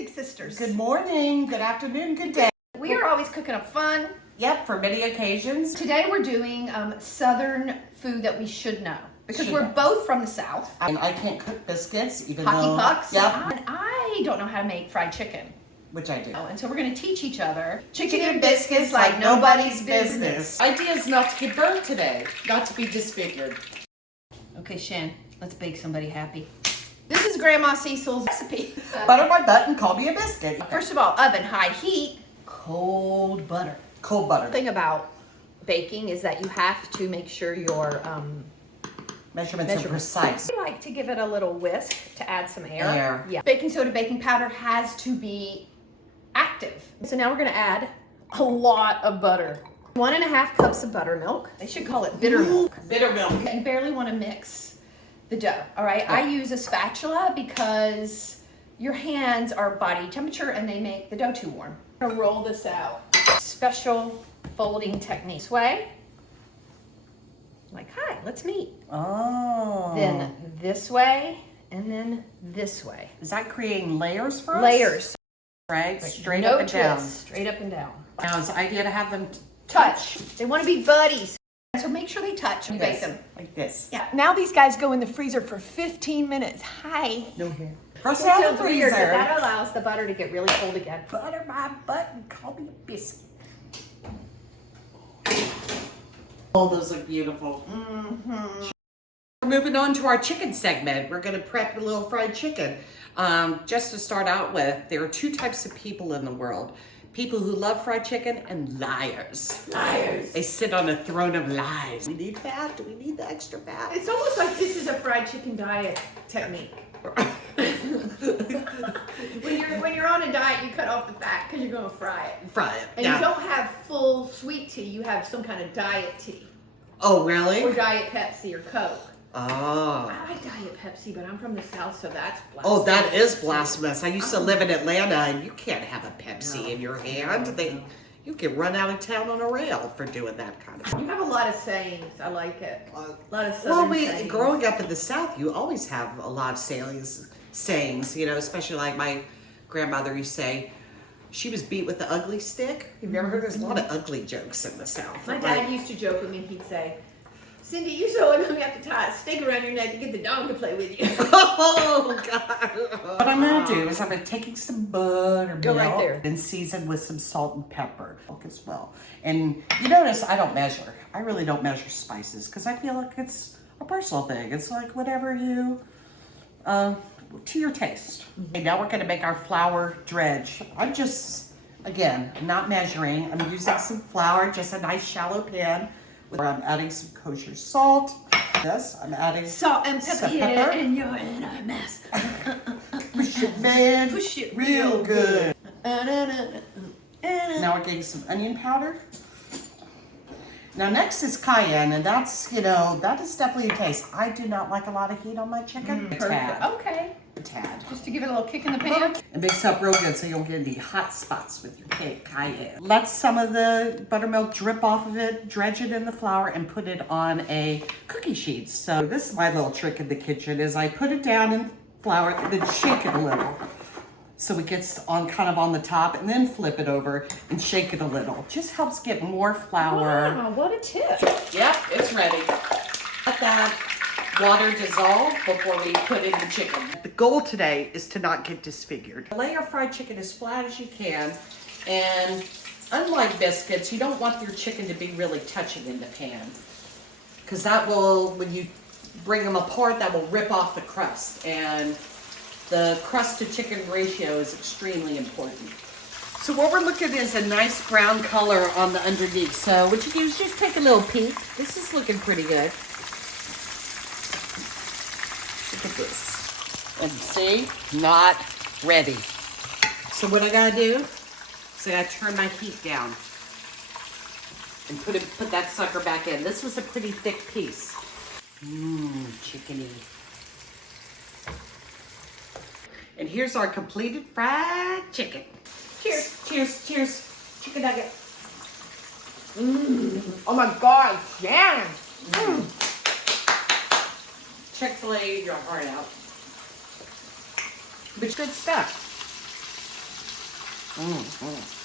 Shindig sisters. Good morning, good afternoon, good day. We are always cooking up fun. Yep, for many occasions. Today we're doing Southern food that we should know. Because we're both from the South. And I can't cook biscuits, even Hockey though... pucks. Yep. And I don't know how to make fried chicken. Which I do. And so we're going to teach each other chicken and biscuits like nobody's business. Idea is not to get burnt today, not to be disfigured. Okay, Shan, let's bake somebody happy. This is Grandma Cecil's recipe. Butter my butt and call me a biscuit. First of all, oven, high heat, cold butter. Cold butter. The thing about baking is that you have to make sure your Measurements are precise. I like to give it a little whisk to add some air. Air. Yeah. Baking soda, baking powder has to be active. So now we're gonna add a lot of butter. 1.5 cups of buttermilk. They should call it bitter milk. Bitter milk. You barely wanna mix the dough, all right? Yeah. I use a spatula because your hands are body temperature and they make the dough too warm. I'm gonna roll this out. Special folding technique. This way. Like, hi, let's meet. Oh. Then this way, and then this way. Is that creating layers for us? Layers. Right? Straight no up and down. Straight up and down. Now, is the idea to have them touch. They want to be buddies. So make sure they touch and bake them. Like this. Yeah. Now these guys go in the freezer for 15 minutes. Hi. No hair. First out of the freezer. That allows the butter to get really cold again. Butter my butt and call me a biscuit. Oh, those look beautiful. Mm-hmm. We're moving on to our chicken segment. We're going to prep a little fried chicken. Just to start out with, there are two types of people in the world. People who love fried chicken and liars. Liars. They sit on a throne of lies. We need fat. Do we need the extra fat? It's almost like this is a fried chicken diet technique. when you're on a diet, you cut off the fat because you're going to fry it. Fry it. And you don't have full sweet tea. You have some kind of diet tea. Oh, really? Or Diet Pepsi or Coke. Oh. I like Diet Pepsi, but I'm from the South, so that's blasphemous. Oh, that is blasphemous. I used to live in Atlanta, and you can't have a Pepsi in your hand. You get run out of town on a rail for doing that kind of thing. You have a lot of sayings. I like it. A lot of Southern sayings. Growing up in the South, you always have a lot of sayings, you know, especially like my grandmother used to say, she was beat with the ugly stick. Have you ever heard? There's a lot of ugly jokes in the South. My dad used to joke with me. He'd say, Cindy, you're so ugly, you have to tie a stake around your neck to get the dog to play with you. Oh, God. What I'm going to do is I'm going to take some buttermilk right there. and season with some salt and pepper as well. And you notice I don't measure. I really don't measure spices because I feel like it's a personal thing. It's like whatever you, to your taste. Okay, now we're going to make our flour dredge. I'm just, again, not measuring. I'm using some flour, just a nice shallow pan. I'm adding some kosher salt. Yes, I'm adding salt and pepper. And you're in a mess. Push it, man. Push it real good. Now we're getting some onion powder. Now next is cayenne, and that's, you know, that is definitely a taste. I do not like a lot of heat on my chicken. Perfect. Okay. A tad. Just to give it a little kick in the pan. And mix up real good so you don't get any hot spots with your cayenne. Let some of the buttermilk drip off of it, dredge it in the flour, and put it on a cookie sheet. So this is my little trick in the kitchen, is I put it down in flour and then shake it a little. So it gets on kind of on the top, and then flip it over and shake it a little. Just helps get more flour. Wow, what a tip. Yep, it's ready. Let that water dissolve before we put in the chicken. The goal today is to not get disfigured. Lay your fried chicken as flat as you can, and unlike biscuits, you don't want your chicken to be really touching in the pan, because that will, when you bring them apart, that will rip off the crust, and the crust to chicken ratio is extremely important. So what we're looking at is a nice brown color on the underneath. So what you do is just take a little peek. This is looking pretty good. Look at this. And see, not ready. So what I gotta do is I gotta turn my heat down and put that sucker back in. This was a pretty thick piece. Chickeny. And here's our completed fried chicken. Cheers. Cheers, cheers. Chicken nugget. Oh my God, Shannon. Chick-fil-A your heart out. But good stuff. mm.